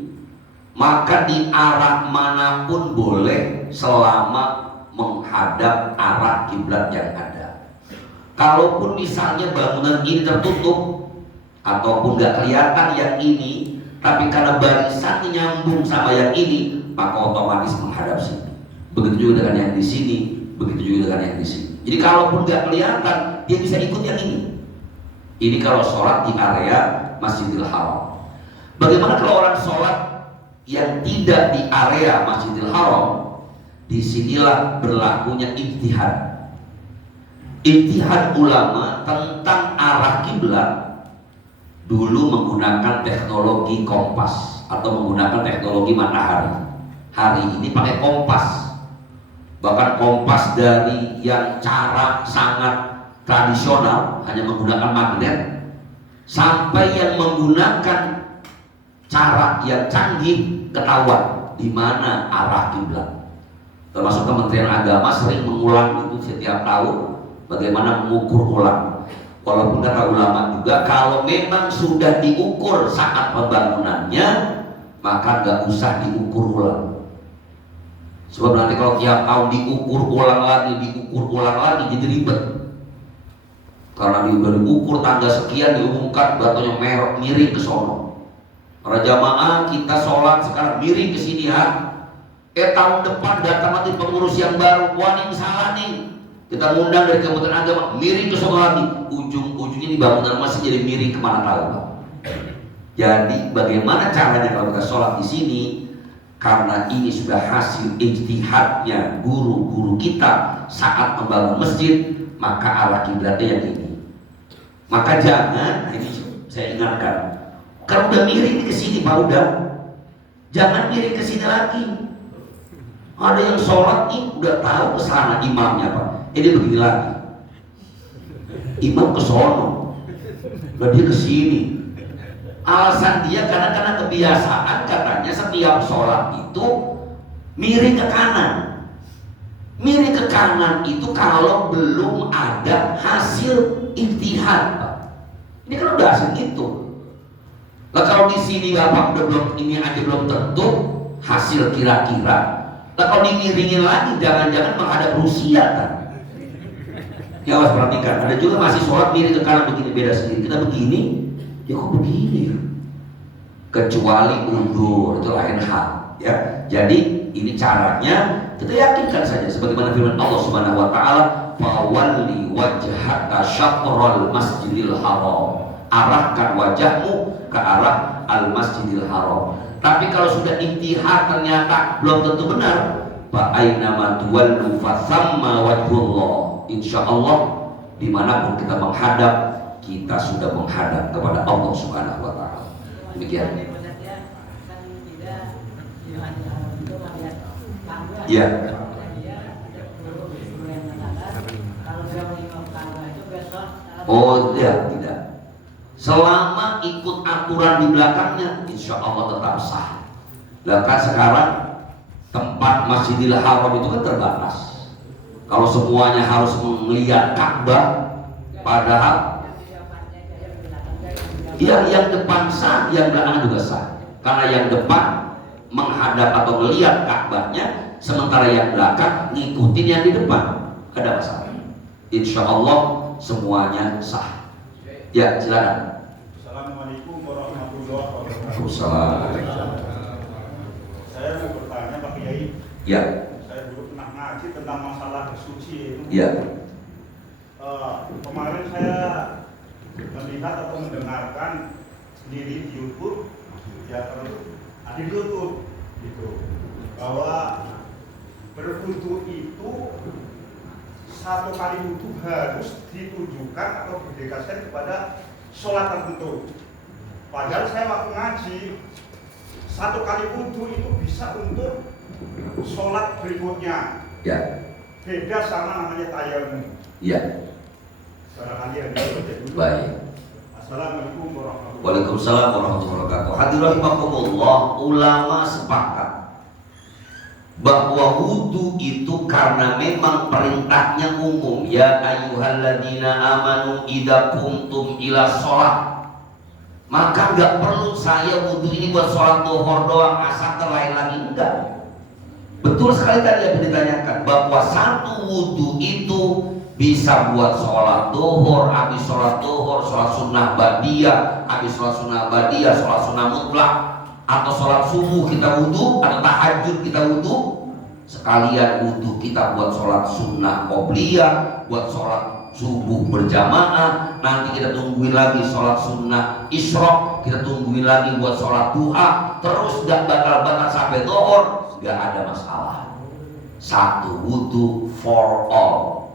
maka di arah manapun boleh selama menghadap arah kiblat yang ada. Kalaupun misalnya bangunan ini tertutup ataupun nggak kelihatan yang ini, tapi karena barisannya nyambung sama yang ini, maka otomatis menghadap sini. Begitu juga dengan yang di sini, begitu juga dengan yang di sini. Jadi kalaupun nggak kelihatan, dia bisa ikut yang ini. Ini kalau sholat di area Masjidil Haram. Bagaimana kalau orang sholat yang tidak di area Masjidil Haram? Disinilah berlakunya ijtihad. Ijtihad ulama tentang arah kiblat dulu menggunakan teknologi kompas atau menggunakan teknologi matahari. Hari ini pakai kompas. Bahkan kompas dari yang cara sangat tradisional hanya menggunakan magnet, sampai yang menggunakan cara yang canggih ketahuan di mana arah kiblat. Termasuk Kementerian Agama sering mengulang itu setiap tahun, bagaimana mengukur ulang. Walaupun kata ulama juga, kalau memang sudah diukur saat pembangunannya, maka nggak usah diukur ulang. Sebab nanti kalau tiap tahun diukur ulang lagi jadi ribet. Karena udah diukur tanggal sekian, diumumkan batunya merah miring ke sono. Para jamaah kita sholat sekarang miring ke sini ya. Tahun depan datang nanti pengurus yang baru, wah ini salah nih. Kita ngundang dari Kementerian Agama, miring ke sono lagi. Ujung-ujungnya di bangunan masih jadi miring kemana tahu Pak. Jadi bagaimana caranya kalau kita sholat di sini? Karena ini sudah hasil ijtihadnya guru-guru kita saat membangun masjid, maka arah kiblatnya yang ini. Maka jangan, ini saya ingatkan, kalau udah miring ke sini Pak, udah jangan miring ke sini lagi. Ada yang sholat ini udah tahu kesana imamnya Pak, ini begini lagi, imam ke sono, Lah dia kesini. Alasan dia karena kebiasaan katanya setiap sholat itu miring ke kanan. Miring ke kanan itu kalau belum ada hasil ijtihad, Pak. Ini kan udah hasil itu. Nah kalau di sini Bapak udah belum, ini aja belum tentu hasil kira-kira. Nah kalau dimiringin lagi jangan-jangan menghadap Rusia kan. Ya harus perhatikan, ada juga masih sholat miring ke kanan begini, beda sendiri. Kita begini, ya kok begini ya? Kecuali undur, itu lain hal ya. Jadi ini caranya kita yakinkan saja sebagaimana firman Allah Subhanahu wa taala, "Fawalli wajhaka syatrul masjidil haram." Arahkan wajahmu ke arah al-masjidil haram. Tapi kalau sudah ijtihad ternyata belum tentu benar, fa aina ma tuwallu fa thamma wajhullah. Insyaallah dimanapun kita menghadap, kita sudah menghadap kepada Allah Subhanahu wa taala. Demikian. Ya. Oh ya, tidak. Selama ikut aturan di belakangnya, insya Allah tetap sah. Lah kan sekarang tempat Masjidil Haram itu kan terbatas. Kalau semuanya harus melihat Ka'bah, padahal yang depan sah, yang belakang juga sah. Karena yang depan menghadap atau melihat Ka'bahnya, sementara yang belakang ngikutin yang di depan. Ada masalah. Insya Allah semuanya sah. Ya, silakan. Assalamualaikum warahmatullahi wabarakatuh. Waalaikumsalam. Saya mau bertanya Pak Kiai. Ya. Saya dulu pernah ngaji tentang masalah suci itu. Ya. Kemarin saya melihat atau mendengarkan sendiri di YouTube, ya ada di YouTube gitu, bahwa berwudu itu satu kali wudu harus ditujukan atau didedikasikan kepada sholat tertentu. Padahal saya waktu ngaji, satu kali wudu itu bisa untuk sholat berikutnya. Ya. Beda sama namanya tayamum. Ya. Barangkali yang dibaca dulu. Baik. Assalamualaikum warahmatullahi wabarakatuh. Waalaikumsalam warahmatullahi wabarakatuh. Hadirin rahimakumullah, ulama sepakat bahwa wudu itu karena memang perintahnya umum, ya ayyuhalladzina amanu idza qumtum ila sholat, maka nggak perlu saya wudu ini buat sholat duhur doang, asar lain lagi, enggak. Betul sekali tadi yang ditanyakan bahwa satu wudu itu bisa buat sholat duhur, habis sholat duhur, sholat sunnah ba'diyah, habis sholat sunnah ba'diyah, sholat sunnah mutlak, atau sholat subuh kita wudu, atau tahajud kita wudu, sekalian wudu kita buat sholat sunnah qobliyah, buat sholat subuh berjamaah, nanti kita tungguin lagi sholat sunnah isyraq, kita tungguin lagi buat sholat duha, terus gak bakal sampai duhur, gak ada masalah. Satu wudu for all.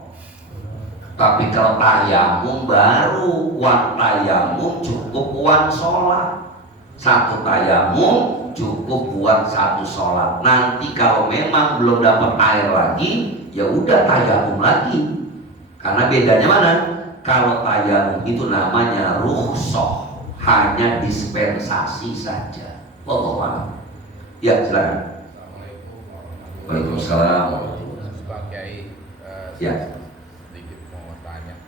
Tapi kalau tayamum baru, wan tayamum cukup wan sholat. Satu tayamum cukup buat satu sholat. Nanti kalau memang belum dapat air lagi, ya udah tayamum lagi. Karena bedanya mana? Kalau tayamum itu namanya rukhsah, hanya dispensasi saja. Wallahu a'lam. Ya, silakan. Waalaikumsalam. Pak Kiai, Ya. sedikit mau tanya,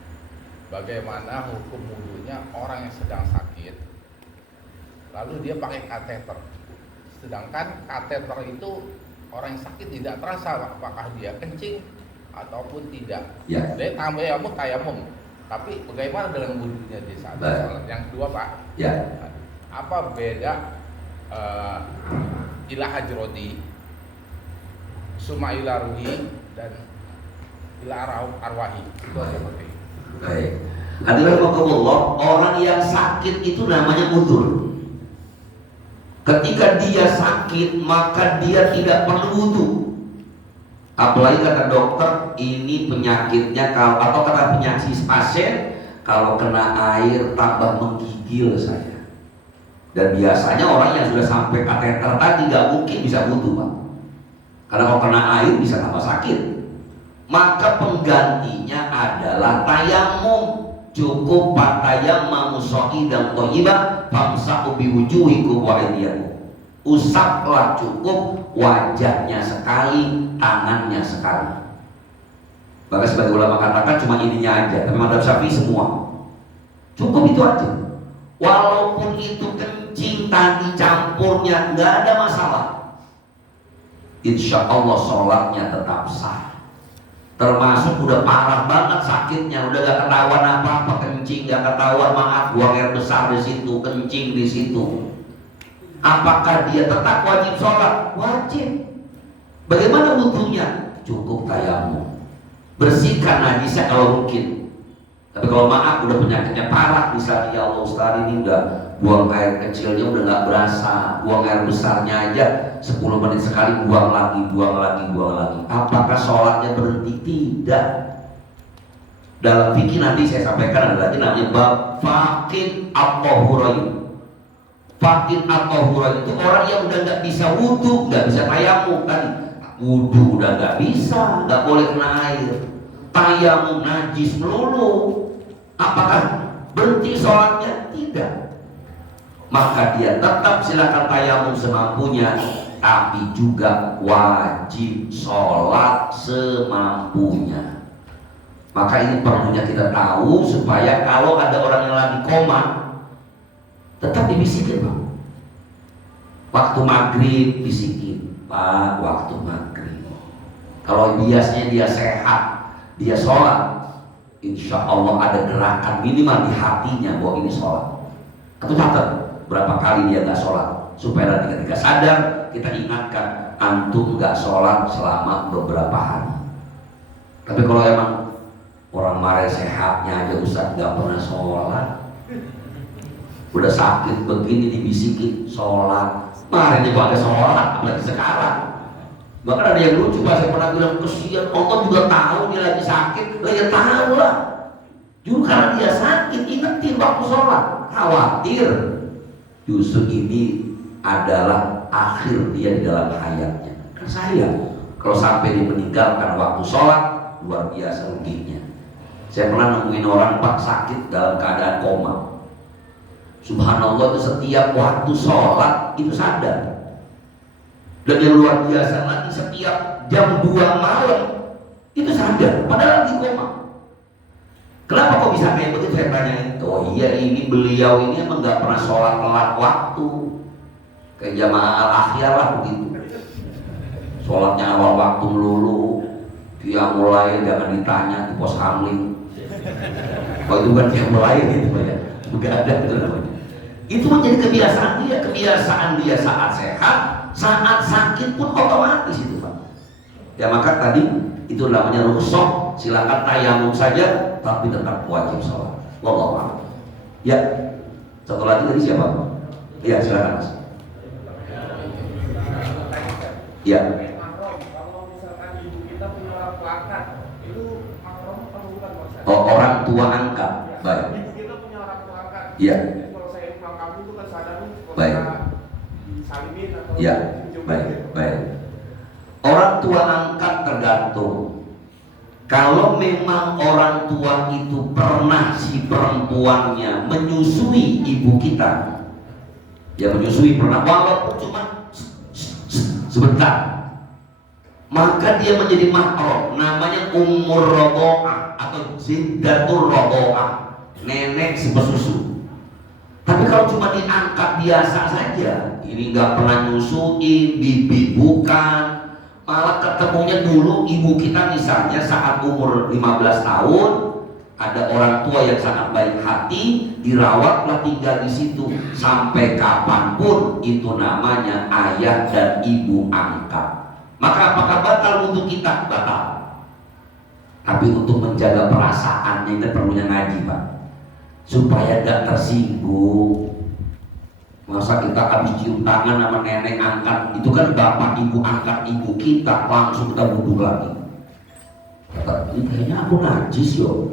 bagaimana hukum wudunya orang yang sedang sakit, lalu dia pakai kateter, sedangkan kateter itu orang yang sakit tidak terasa apakah dia kencing ataupun tidak. Ya. Dia tayamum, tapi bagaimana dengan wudunya di saat Baik. sholat? Yang kedua Pak, Ya. apa beda ilah hajrodi, suma ilah ruhi, dan ilah arwahi? Itu aja Pak Kiai. Baik. Hadirin rahimakumullah, orang yang sakit itu namanya udzur. Ketika dia sakit, maka dia tidak perlu wudu. Apalagi kata dokter, ini penyakitnya atau kata penyakit pasien, kalau kena air tambah menggigil saya. Dan biasanya orang yang sudah sampai kateter tadi nggak mungkin bisa wudu, Pak. Karena kalau kena air bisa tambah sakit. Maka penggantinya adalah tayamum. Cukup patayammamu sha'idan thayyiban famsahu biwujuhikum wa aydiyakum. Usaplah cukup wajahnya sekali, tangannya sekali. Bahkan sebagai ulama katakan cuma ininya aja, tapi madzhab Syafi'i semua. Cukup itu aja. Walaupun itu kencing tadi campurnya nggak ada masalah. Insya Allah sholatnya tetap sah. Termasuk udah parah banget sakitnya, udah gak ketahuan apa-apa, kencing gak ketahuan, maaf buang air besar di situ, kencing di situ. Apakah dia tetap wajib sholat? Wajib. Bagaimana wudhunya? Cukup tayamum. Bersihkan najisnya kalau mungkin. Tapi kalau maaf udah penyakitnya parah, misalnya ya Allah Ustaz ini udah buang air kecilnya udah gak berasa, buang air besarnya aja 10 menit sekali buang lagi. Apakah sholatnya berhenti? Tidak. Dalam fikih nanti saya sampaikan ada lagi namanya bab faqid at-tahurain. Faqid at-tahurain itu orang yang udah nggak bisa wudu, nggak bisa tayamum tadi. Wudu udah nggak bisa, nggak boleh kena air. Tayamum najis melulu. Apakah berhenti sholatnya? Tidak. Maka dia tetap silakan tayamum semampunya, tapi juga wajib sholat semampunya. Maka ini perlunya kita tahu supaya kalau ada orang yang lagi koma tetap dibisikin, Pak. Waktu maghrib bisikin, Pak, waktu maghrib. Kalau biasanya dia sehat, dia sholat, insya Allah ada gerakan minimal di hatinya bahwa ini sholat. Atau catat berapa kali dia nggak sholat, supaya nanti ketika sadar kita ingatkan antum nggak sholat selama beberapa hari. Tapi kalau emang orang marah sehatnya aja Ustaz nggak pernah sholat, udah sakit begini dibisikin sholat, marah dia pakai sholat, apalagi sekarang. Bahkan ada yang lucu, Pak, saya pernah bilang kesian, Allah juga tahu dia lagi sakit, ya tahu lah. Justru karena dia sakit, ingetin waktu sholat, khawatir. Justru ini adalah akhir dia di dalam hayatnya. Kan sayang kalau sampai dia meninggalkan waktu sholat, luar biasa ruginya. Saya pernah nemuin orang, Pak, sakit dalam keadaan koma. Subhanallah, itu setiap waktu sholat itu sadar. Dan yang luar biasa lagi, setiap jam 2 malam itu sadar, padahal lagi koma. Kenapa kok bisa kayak begitu? Saya tanyain. Oh iya, ini beliau ini emang gak pernah sholat telat waktu, kayak jamaah al-akhir lah begitu. Sholatnya awal waktu melulu, dia mulai jangan ditanya di pos hamling. Oh itu kan dia mulai gitu ya, gak ada itu namanya. Itu menjadi kebiasaan dia saat sehat, saat sakit pun otomatis itu, Pak. Ya maka tadi itu namanya rukhsah, silakan tayamum saja tapi tetap wajib sholat. Wallahu a'lam. Ya, satu lagi tadi siapa? Iya, silakan Mas. Ya. Kalau misalkan ibu kita punya orang tua angkat, itu mahram atau bukan, Mas? Oh, orang tua angkat. Baik. Ibu kita punya orang tua angkat. Iya. Jadi kalau saya imam kamu itu kan sadar nih, kalau Baik. kita disalimin atau Ya, dijemput baik, gitu. baik. Orang tua angkat tergantung. Kalau memang orang tua itu pernah si perempuannya menyusui ibu kita, ya menyusui pernah, walaupun cuma sebentar, maka dia menjadi mahram, namanya umur roboah atau ziddatur roboah, nenek si pesusu. Tapi kalau cuma diangkat biasa saja, ini nggak pernah nyusuin, bibi bukan, malah ketemunya dulu ibu kita misalnya saat umur 15 tahun, ada orang tua yang sangat baik hati, dirawatlah tinggal di situ sampai kapanpun, itu namanya ayah dan ibu angkat. Maka apakah batal untuk kita? Batal. Tapi untuk menjaga perasaannya itu perlunya ngaji, Pak, supaya gak tersinggung. Masa kita habis cium tangan sama nenek angkat, itu kan bapak ibu angkat ibu kita, langsung kita duduk lagi. Kata, ini kayaknya aku najis yo.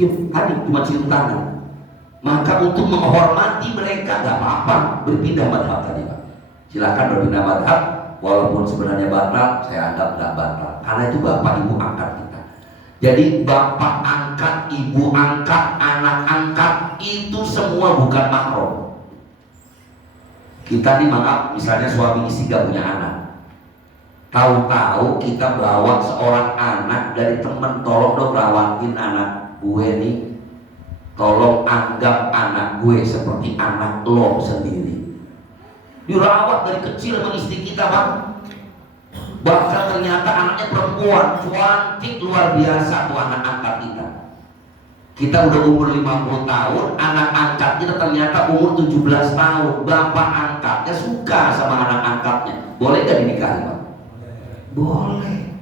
Cium tadi cuma cium tangan. Maka untuk menghormati mereka gak apa-apa, berpindah madhab tadi, Pak. Silakan berpindah madhab, walaupun sebenarnya batal, saya anggap gak batal, karena itu bapak ibu angkat kita. Jadi bapak angkat, ibu angkat, anak angkat itu semua bukan mahram. Kita nih maaf, misalnya suami istri gak punya anak, tahu-tahu kita bawa seorang anak dari temen, tolong dong rawatin anak gue nih, tolong anggap anak gue seperti anak lo sendiri. Dirawat dari kecil sama istri kita bang. Bahkan ternyata anaknya perempuan, cantik luar biasa tuh anak angkat kita. Kita udah umur 50 tahun, anak angkat kita ternyata umur 17 tahun. Bapak angkatnya suka sama anak angkatnya. Boleh gak dinikahi Pak? Boleh.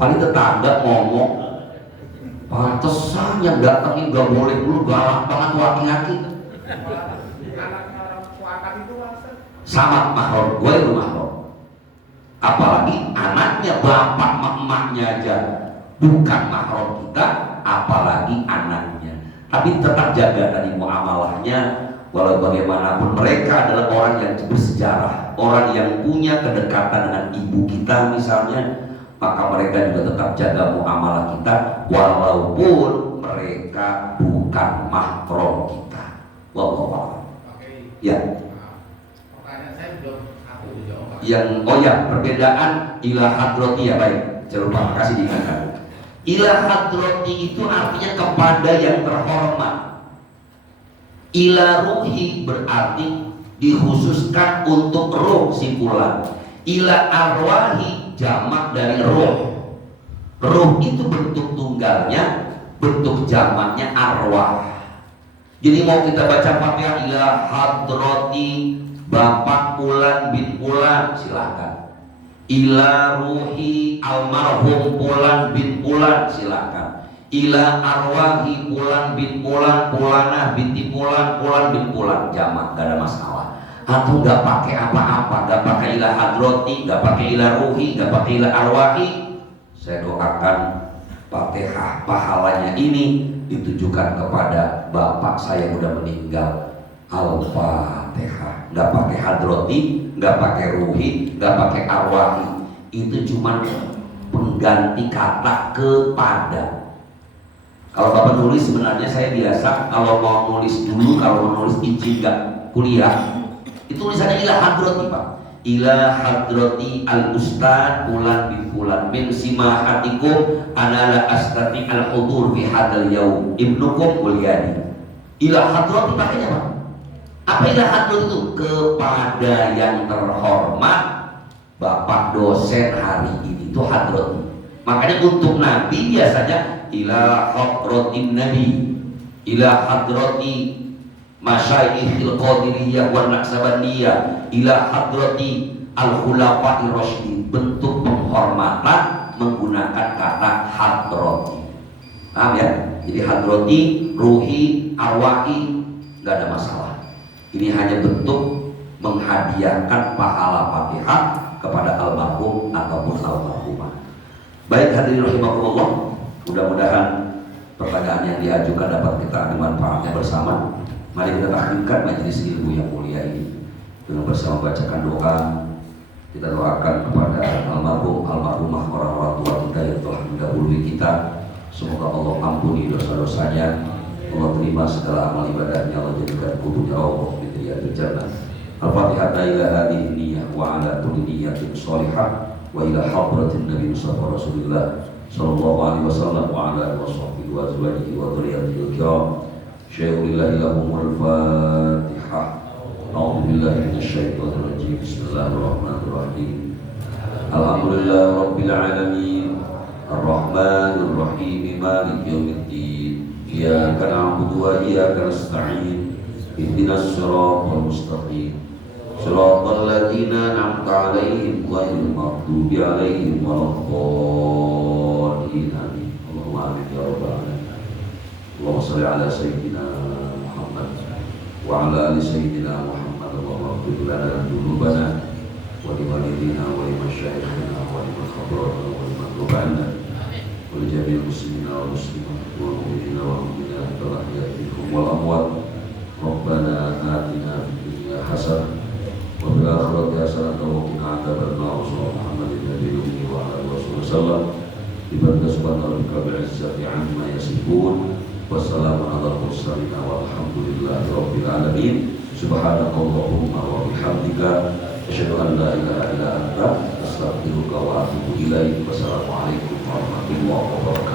Paling tetangga ngomong, pantesan yang datangin gak boleh dulu, galak banget laki-laki. Anaknya orang kuakan itu masa Sama mahram, gue itu mahram. Apalagi anaknya, bapak emaknya aja bukan mahram kita, apalagi anaknya. Tapi tetap jaga tadi muamalahnya. Walau bagaimanapun mereka adalah orang yang bersejarah, orang yang punya kedekatan dengan ibu kita misalnya, maka mereka juga tetap jaga muamalah kita walaupun mereka bukan mahram kita. Wallahu a'lam. Oke. Ya. Pertanyaan saya belum aku jawab. Yang perbedaan ila hadrati, ya baik, jangan lupa makasih diingatkan. Ila hadrati itu artinya kepada yang terhormat. Ila ruhi berarti dikhususkan untuk ruh simpulan. Ila arwahi jamak dari ruh. Ruh itu bentuk tunggalnya, bentuk jamaknya arwah. Jadi mau kita baca Fatihah ila hadrati Bapak Fulan bin Fulan, silakan. Ila ruhi almarhum Fulan bin Fulan, silakan. Ila arwahi Fulan bin Fulan, Fulanah binti Fulan, Fulan bin Fulan, jamak, gak ada masalah. Atau gak pakai apa-apa, gak pakai ila hadrati, gak pakai ila ruhi, gak pakai ila arwahi, saya doakan Fatihah pahalanya ini ditujukan kepada bapak saya yang udah meninggal. Al-Fatihah. Gak pakai hadrati, gak pakai ruhi, gak pakai arwahi. Itu cuma pengganti kata kepada. Kalau bapak nulis, sebenarnya saya biasa kalau mau nulis dulu, kalau mau nulis izin gak kuliah, itu tulisannya ila hadrati Pak. Ila hadrati al-ustad Fulan bin Fulan min simahatikum ana la astati al-hudur fi hadal yaum ibnukum Mulyadi. Ila hadrati pakainya Pak. Apa ila hadrati itu? Kepada yang terhormat Bapak dosen hari ini, itu hadrati. Makanya untuk Nabi biasanya ila hadratin Nabi, ila hadrati masyaikhil qadiriyah wan naqsabandiyah, ila hadrati al-khulafa'ir rasyidin. Bentuk penghormatan menggunakan kata hadrati. Paham ya? Jadi hadrati, ruhi, arwahi enggak ada masalah. Ini hanya bentuk menghadiahkan pahala Fatihah kepada almarhum ataupun almarhumah. Baik hadirin rahimakumullah, mudah-mudahan pertanyaan yang diajukan dapat kita ambil manfaatnya bersama. Mari kita taklimkan majelis ilmu yang mulia ini dengan bersama bacakan doa. Kita doakan kepada almarhumah orang-orang tua kita yang telah mendahului kita. Semoga Allah ampuni dosa-dosanya, Allah terima segala amal ibadahnya, Allah jadikan kuburnya Allah di Riyadul Jannah. Al-Fatihah ila hadhihi niyyah wa ala kulli niyyatin shalihah wa ila hadratin Nabi Mustafa Rasulullah sallallahu alaihi wasallam wa ala alihi washabbihi wa azwajihi wa dzurriyyatihi kiram. Syai'ulillahi lahumul Fatihah. A'udzu billahi minasyaitonir rajim. Bismillahirrahmanirrahim. Alhamdulillahi rabbil alamin. Ar-Rahmanir Rahim. Maliki yaumiddin. Iyyaka na'budu wa iyyaka nasta'in. Ihdinas siratal mustaqim. Shiratal ladzina an'amta 'alaihim ghairil maghdubi 'alaihim waladdallin. Allahumma amin ya rabbal alamin. Allahumma shalli ala sayyidina Muhammad wa ala ali sayyidina Muhammad. Allahumma ighfir lana dzunubana wa li walidina wa li masyayikhina wa li khabarana wa li madrubana wa li jami'il muslimina wal muslimat wal mu'minina wal mu'minat wal ahya'ihum wal amwat. Rabbana atina fid dunya hasanah wa fil akhirati hasanah wa qina adzabannar. Muhammadin nabiyyi wa ala alihi wasallam. Ibadah subhanahu wa ta'ala bi'izzati amma yasifun. Wassalamu ala mursalin walhamdulillahi rabbil alamin. Subhanakallahumma wa bihamdika asyhadu an la ilaha illa anta astaghfiruka wa atubu ilaik. Wassalamualaikum warahmatullahi wabarakatuh.